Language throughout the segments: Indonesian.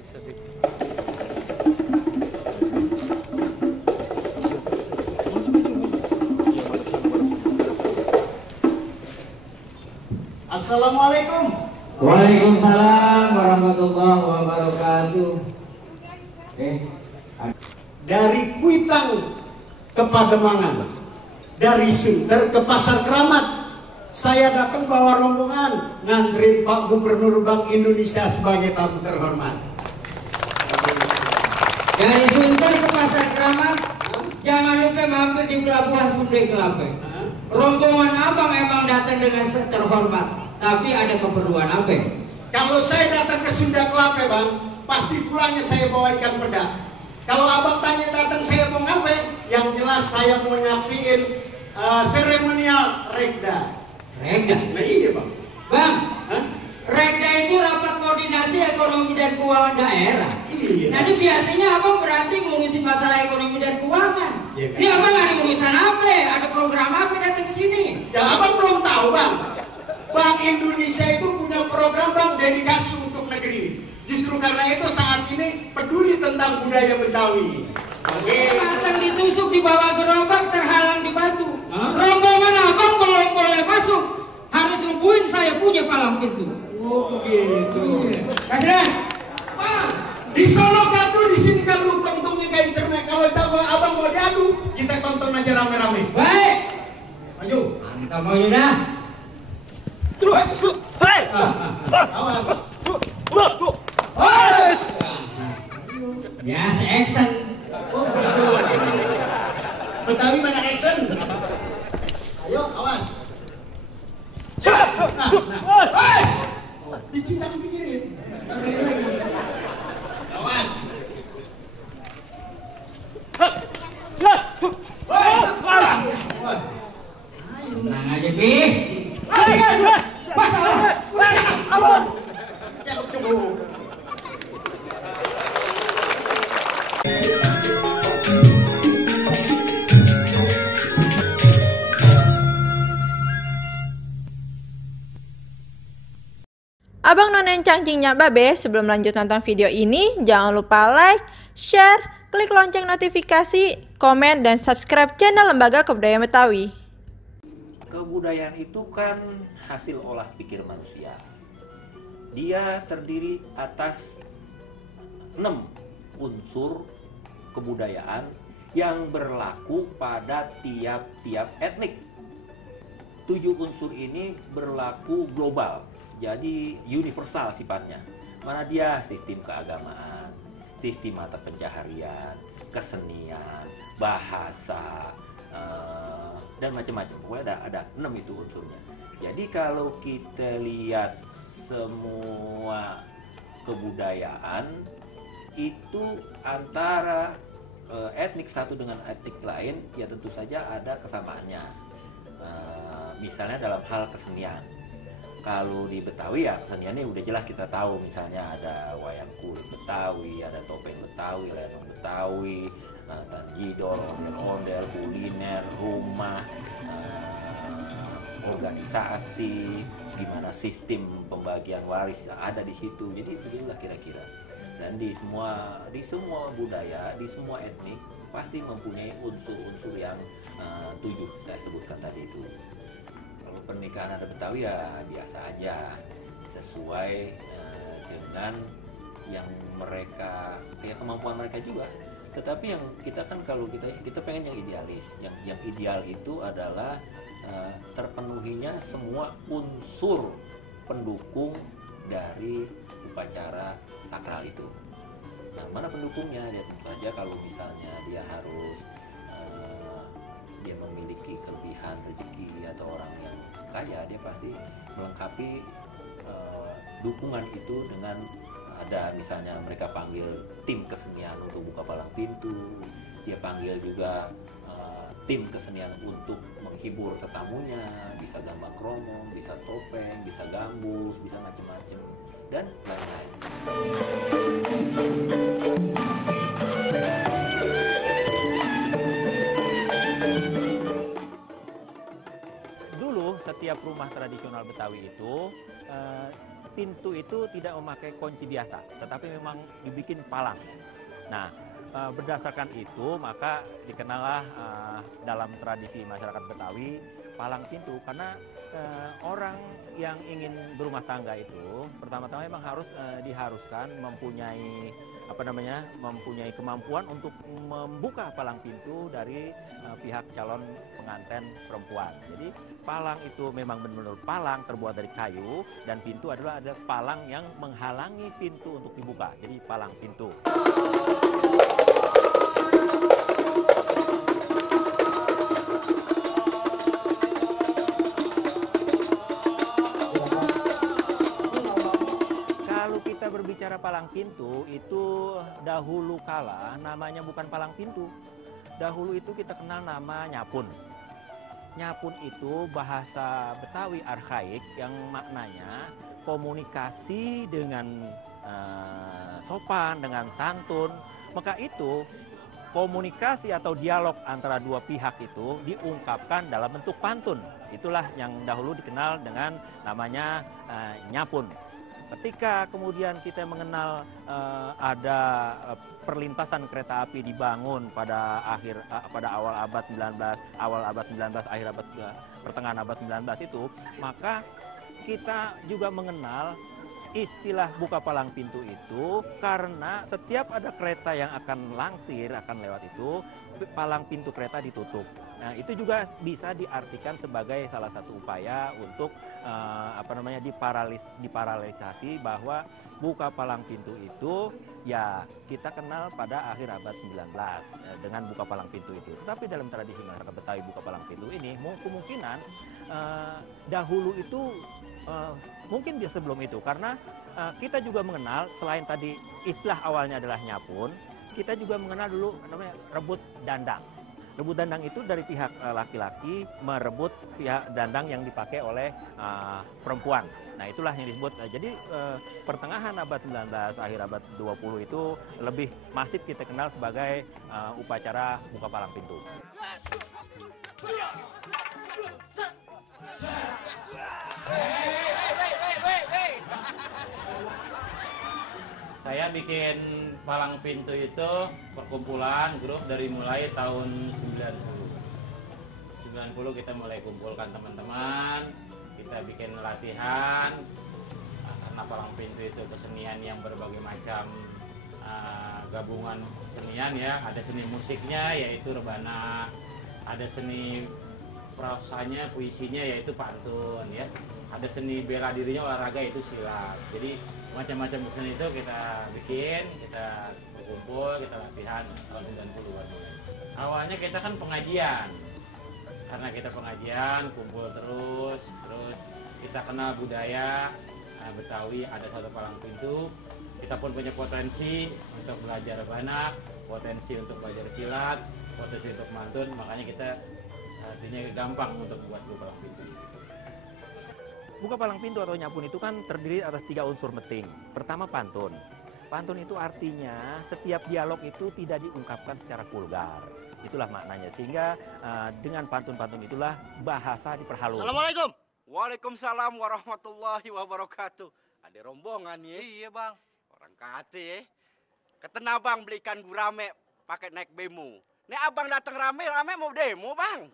Assalamualaikum. Waalaikumsalam warahmatullahi wabarakatuh. Dari Kuitang ke Pademangan, dari Sunter ke Pasar Keramat, saya datang bawa rombongan ngantri Pak Gubernur Bank Indonesia sebagai tamu terhormat. Dari Sunter ke Pasar Keramat, jangan lupa mampir di Pelabuhan Sunda Kelapa. Rombongan abang emang datang dengan terhormat, tapi ada keperluan apa? Kalau saya datang ke Sunda Kelapa, Bang, pasti pulangnya saya bawa ikan peda. Kalau abang tanya datang saya mau ngapain? Yang jelas saya mau nyaksiin seremonial Regda. Regda? Nah iya, Bang. Bang, Regda itu rapat koordinasi ekonomi dan keuangan daerah. Iya. Nanti biasanya abang berarti ngurusin masalah ekonomi dan keuangan. Iya, kan? Ini abang ada urusan apa? Ada program apa datang ke sini? Ya abang belum tahu, Bang. Bank Indonesia itu punya program, Bang, dedikasi untuk negeri. Justru karena itu saat ini peduli tentang budaya Betawi. Oke. Matang ditusuk di bawah gerobak, terhalang di batu. Rombongan abang belum boleh masuk. Harus nungguin saya punya palang pintu. Oh begitu. Kasih. Bang, di Solo gaduh, di sini gaduh, tungtungnya kayak cermek. Kalau tahu abang mau gaduh, kita tonton aja rame-rame. Baik. Maju. Mantap maju dah. Terus. Awas. Biasa action. Oh begitu. Betawi banyak action. Ayo, awas. Awas. Jangan pikirin. Lagi. Awas. Tenang aja, Pi. Abang nonen cangcingnya babe, sebelum lanjut nonton video ini, jangan lupa like, share, klik lonceng notifikasi, komen, dan subscribe channel Lembaga Kebudayaan Betawi. Kebudayaan itu kan hasil olah pikir manusia. Dia terdiri atas 6 unsur kebudayaan yang berlaku pada tiap-tiap etnik. 7 unsur ini berlaku global, jadi universal sifatnya. Mana dia? Sistem keagamaan, sistem mata pencaharian, kesenian, bahasa, dan macam-macam. Pokoknya ada 6 itu unsurnya. Jadi kalau kita lihat semua kebudayaan itu antara etnik satu dengan etnik lain, ya tentu saja ada kesamaannya. Misalnya dalam hal kesenian. Kalau di Betawi ya keseniannya udah jelas kita tahu, misalnya ada wayang kulit Betawi, ada topeng Betawi, lenong Betawi, tanjidor, ondel-ondel, kuliner, rumah, organisasi, gimana sistem pembagian waris ada di situ. Jadi beginilah kira-kira. Dan di semua budaya, di semua etnik pasti mempunyai unsur-unsur yang 7 saya sebutkan tadi itu. Kalau pernikahan ada Betawi ya biasa aja, sesuai dengan yang mereka, kayak kemampuan mereka juga. Tetapi yang kita kan, kalau kita pengen yang idealis, yang ideal itu adalah terpenuhinya semua unsur pendukung dari upacara sakral itu. Nah, mana pendukungnya? Ya tentu saja kalau misalnya dia harus dia memiliki kelebihan rezeki atau orang yang kaya, dia pasti melengkapi dukungan itu dengan ada misalnya mereka panggil tim kesenian untuk buka palang pintu, dia panggil juga tim kesenian untuk menghibur tetamunya, bisa gambang kromong, bisa topeng, bisa gambus, bisa macam-macam dan lain-lain. Dulu setiap rumah tradisional Betawi itu pintu itu tidak memakai kunci biasa, tetapi memang dibikin palang. Nah, berdasarkan itu maka dikenallah dalam tradisi masyarakat Betawi palang pintu, karena orang yang ingin berumah tangga itu pertama-tama memang harus diharuskan mempunyai mempunyai kemampuan untuk membuka palang pintu dari pihak calon pengantin perempuan. Jadi palang itu memang benar-benar palang terbuat dari kayu, dan pintu adalah ada palang yang menghalangi pintu untuk dibuka. Jadi palang pintu. Berbicara palang pintu itu dahulu kala namanya bukan palang pintu. Dahulu itu kita kenal nama nyapun. Nyapun itu bahasa Betawi arkaik yang maknanya komunikasi dengan sopan, dengan santun. Maka itu komunikasi atau dialog antara dua pihak itu diungkapkan dalam bentuk pantun. Itulah yang dahulu dikenal dengan namanya nyapun. Ketika kemudian kita mengenal ada perlintasan kereta api dibangun pada awal abad 19, akhir abad pertengahan abad 19 itu, maka kita juga mengenal istilah buka palang pintu itu karena setiap ada kereta yang akan langsir, akan lewat itu, palang pintu kereta ditutup. Nah, itu juga bisa diartikan sebagai salah satu upaya untuk diparalisasi bahwa buka palang pintu itu ya kita kenal pada akhir abad 19 dengan buka palang pintu itu. Tetapi dalam tradisi masyarakat Betawi buka palang pintu ini kemungkinan dahulu itu mungkin dia sebelum itu, karena kita juga mengenal selain tadi istilah awalnya adalah nyapun, kita juga mengenal dulu namanya rebut dandang. Rebut dandang itu dari pihak laki-laki merebut pihak dandang yang dipakai oleh perempuan. Nah, itulah yang disebut. Jadi pertengahan abad 19, akhir abad 20 itu lebih masif kita kenal sebagai upacara buka palang pintu. Saya bikin palang pintu itu perkumpulan grup dari mulai tahun 90 kita mulai kumpulkan teman-teman, kita bikin latihan karena palang pintu itu kesenian yang berbagai macam gabungan kesenian ya. Ada seni musiknya yaitu rebana, ada seni prosanya, puisinya yaitu pantun ya, ada seni bela dirinya olahraga yaitu silat. Jadi macam-macam seni itu kita bikin, kita berkumpul, kita latihan tahun 90-an. Awalnya kita kan pengajian, karena kita pengajian, kumpul terus kita kenal budaya Betawi, ada satu palang pintu. Kita pun punya potensi untuk belajar rebana, potensi untuk belajar silat, potensi untuk mantun, makanya kita artinya gampang untuk buat palang pintu. Buka palang pintu atau nyapun itu kan terdiri atas 3 unsur penting. Pertama, pantun. Pantun itu artinya setiap dialog itu tidak diungkapkan secara vulgar. Itulah maknanya. Sehingga dengan pantun-pantun itulah bahasa diperhalus. Assalamualaikum. Waalaikumsalam warahmatullahi wabarakatuh. Ada rombongan ya? Iya bang. Orang kate ya. Ketena bang belikan gurame pakai naik bemo. Nih abang datang rame mau demo bang.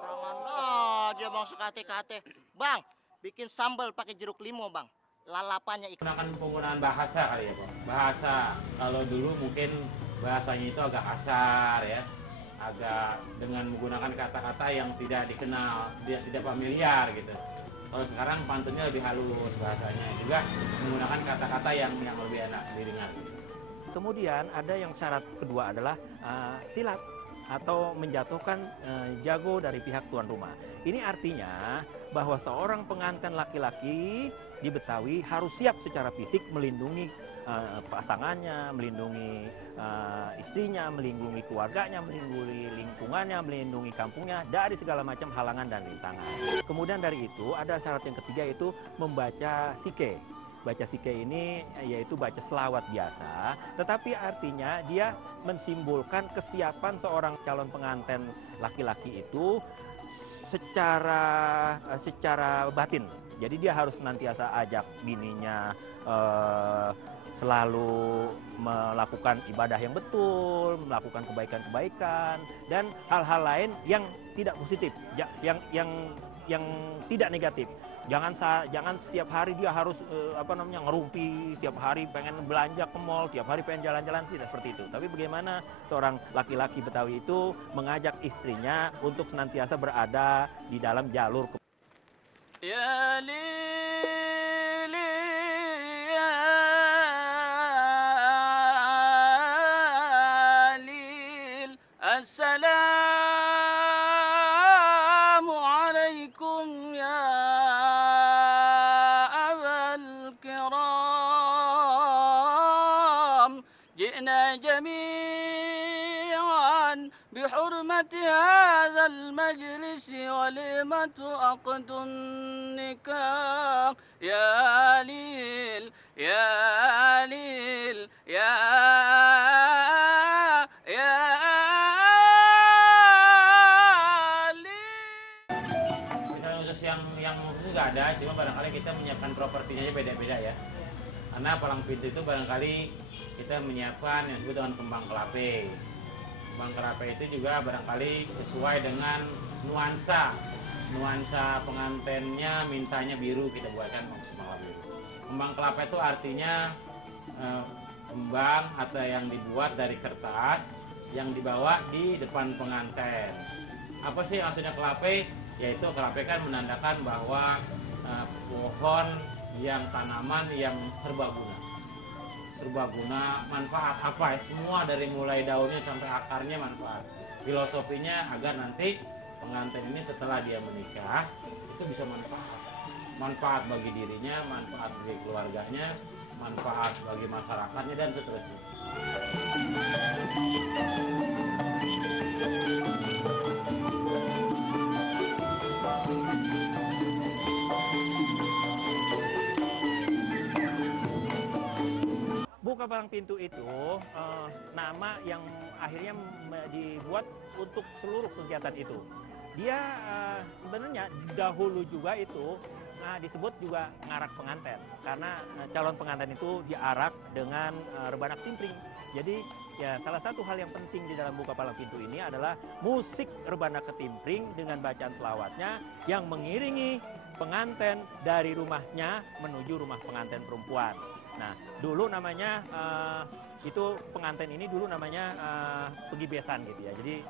Orang aja bang sekate-kate. Bang, bikin sambal pakai jeruk limau bang. Lalapannya ikut. Penggunaan bahasa kali ya bang. Bahasa, kalau dulu mungkin bahasanya itu agak kasar ya. Agak dengan menggunakan kata-kata yang tidak dikenal, tidak familiar gitu. Kalau sekarang pantunnya lebih halus bahasanya. Juga menggunakan kata-kata yang lebih enak didengar. Kemudian ada yang syarat kedua adalah silat atau menjatuhkan jago dari pihak tuan rumah. Ini artinya bahwa seorang pengantin laki-laki di Betawi harus siap secara fisik melindungi pasangannya, melindungi istrinya, melindungi keluarganya, melindungi lingkungannya, melindungi kampungnya dari segala macam halangan dan rintangan. Kemudian dari itu ada syarat yang ketiga, yaitu membaca sike. Baca sike ini yaitu baca selawat biasa, tetapi artinya dia mensimbolkan kesiapan seorang calon pengantin laki-laki itu secara batin. Jadi dia harus senantiasa ajak bininya selalu melakukan ibadah yang betul, melakukan kebaikan-kebaikan dan hal-hal lain yang tidak positif, yang tidak negatif. Jangan setiap hari dia harus ngerumpi, setiap hari pengen belanja ke mall, setiap hari pengen jalan-jalan, tidak seperti itu. Tapi bagaimana seorang laki-laki Betawi itu mengajak istrinya untuk senantiasa berada di dalam jalur Ya Lili ya Lil Assalamu alaikum ya abal kiram Ji'na jami'an بحرمة هذا المجلس ولمة عقد النكاح يا ليل يا ليل يا Misalnya khusus yang khusus nggak ada, cuma barangkali kita menyiapkan propertinya aja beda-beda ya. Karena palang pintu itu barangkali kita menyiapkan yang disebut dengan kembang kelape. Kembang kelape itu juga barangkali sesuai dengan nuansa pengantennya mintanya biru, kita buatkan kembang kelape biru. Kembang kelape itu artinya kembang atau yang dibuat dari kertas yang dibawa di depan pengantin. Apa sih maksudnya kelape? Yaitu kelape kan menandakan bahwa pohon yang tanaman yang serbaguna, manfaat apa ya, semua dari mulai daunnya sampai akarnya manfaat. Filosofinya agar nanti pengantin ini setelah dia menikah itu bisa manfaat bagi dirinya, manfaat bagi keluarganya, manfaat bagi masyarakatnya dan seterusnya. Buka palang pintu itu nama yang akhirnya dibuat untuk seluruh kegiatan itu. Dia sebenarnya dahulu juga itu disebut juga ngarak pengantin, karena calon pengantin itu diarak dengan rebana ketimpring. Jadi ya salah satu hal yang penting di dalam buka palang pintu ini adalah musik rebana ketimpring dengan bacaan selawatnya yang mengiringi pengantin dari rumahnya menuju rumah pengantin perempuan. Nah, dulu namanya itu pengantin ini dulu namanya pegibesan gitu ya. Jadi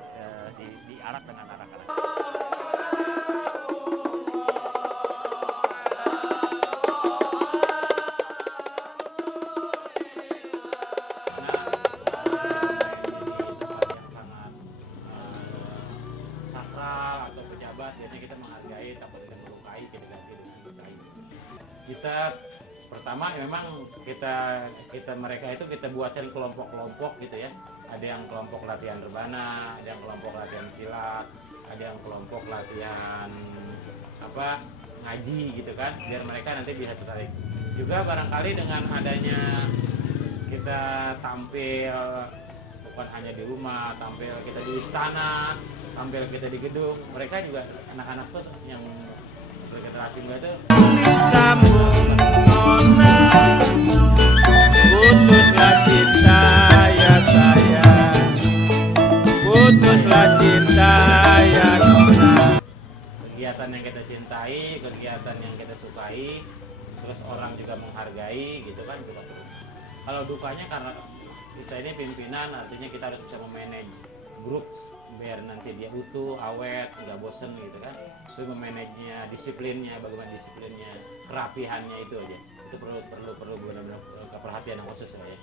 diarak dengan arak-arak. Sakral atau pejabat biasanya kita menghargai tanpa kita melukai, kita ganti dengan lukai. Kita pertama memang mereka itu kita buatkan kelompok-kelompok gitu ya. Ada yang kelompok latihan rebana, ada yang kelompok latihan silat, ada yang kelompok latihan ngaji gitu kan, biar mereka nanti bisa tertarik. Juga barangkali dengan adanya kita tampil bukan hanya di rumah, tampil kita di istana, tampil kita di gedung, mereka juga anak-anak tuh yang bergenerasi muda itu putuslah cinta ya sayang, putuslah cinta ya nona. Kegiatan yang kita cintai, kegiatan yang kita sukai, terus orang juga menghargai gitu kan, juga perlu. Kalau dukanya karena kita ini pimpinan, artinya kita harus bisa memanage grup biar nanti dia utuh, awet, nggak bosen gitu kan. Itu memanagenya, disiplinnya, bagaimana disiplinnya, kerapihannya itu aja. Itu perlu benar-benar keperhatian yang khusus lah ya.